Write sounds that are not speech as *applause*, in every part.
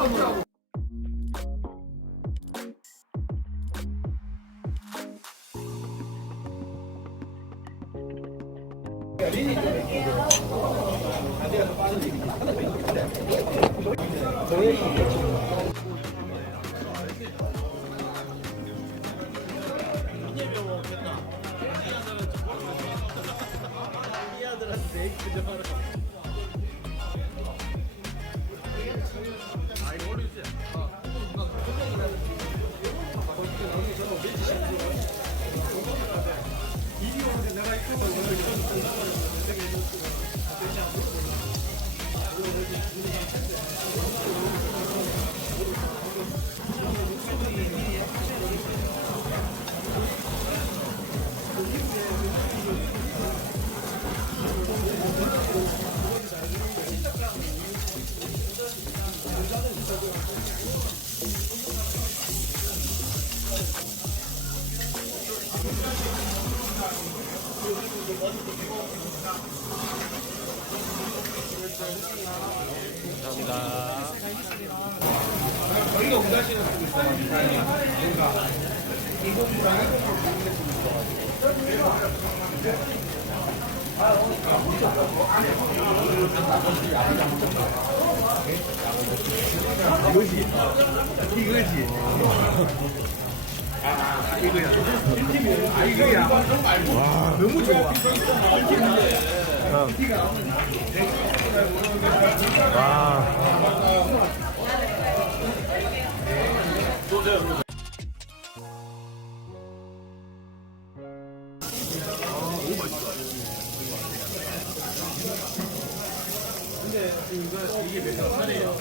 설탕 베이스하고. 저희가 운하시는 분이 있어가지고 뭔가 이 공부랑 일공부 있는 분이 있어가지고 이거지 이거지 아 이거야 와 너무 좋아 근데 이거 이게 몇 살이에요?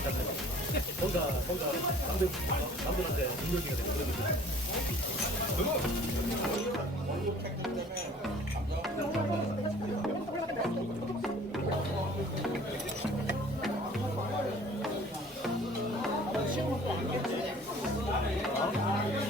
일단은 뭔가 뭔가 남들 남들한테 능력이가 되는 그런 느낌. 아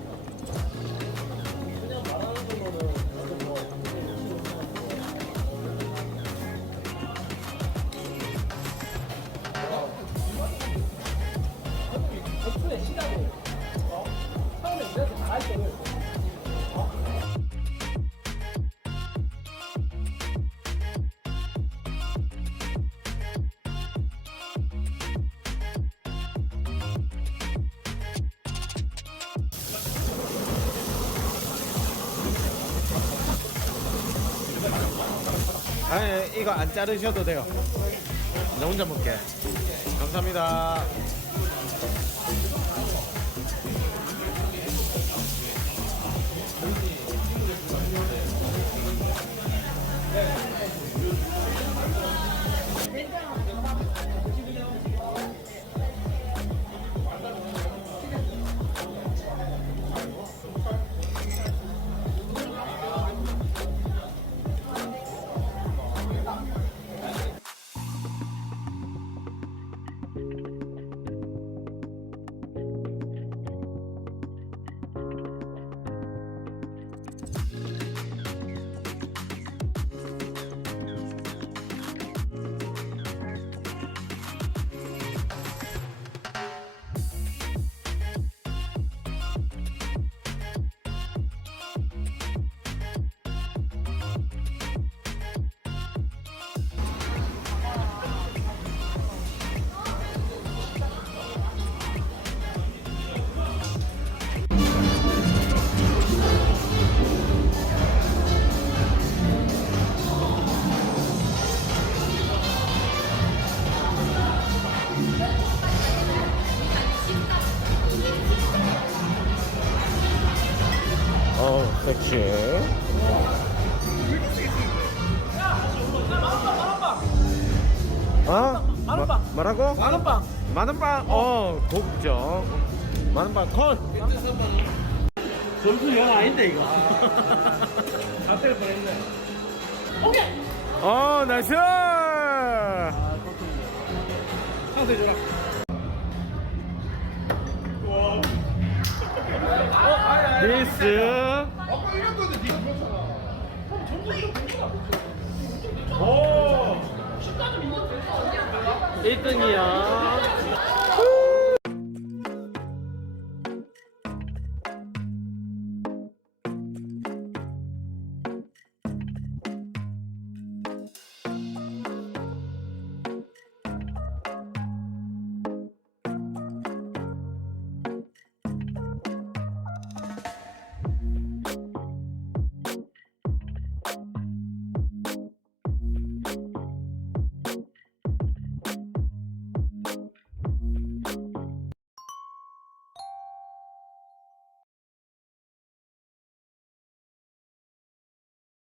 아니 이거 안 자르셔도 돼요. 나 혼자 먹게. 감사합니다. 뭐, 라고 만원빵. 만원빵. 어, 고급죠. 만원빵 컷. 점수 영 아닌데 이거. *laughs* 잡힐 뻔했네. 어, 나이스. 상세 줘라. 미스. 아까 이런 건데 니가 그렇잖아. 1등이야.